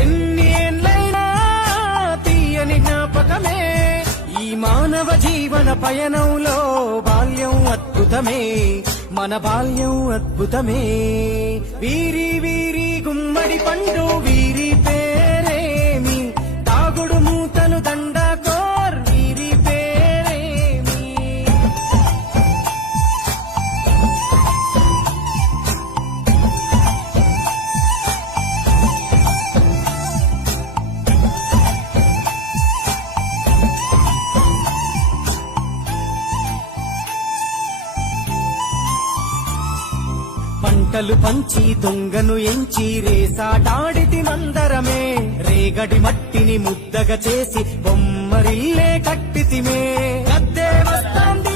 ఎన్ని ఏళ్ళైనా తీయని జ్ఞాపకమే ఈ మానవ జీవన పయనంలో బాల్యం అద్భుతమే మన బాల్యం అద్భుతమే వీరి వీరి గుమ్మడి పండు వీరి పేరేమి తాగుడు మూతలు దండకోర్ వీరి పేరేమి పంటలు పంచి దొంగను ఎంచి రేసాడాడితి మందరమే రేగడి మట్టిని ముద్దగా చేసి బొమ్మరిల్లే కట్టితిమే గద్దే వస్తాంది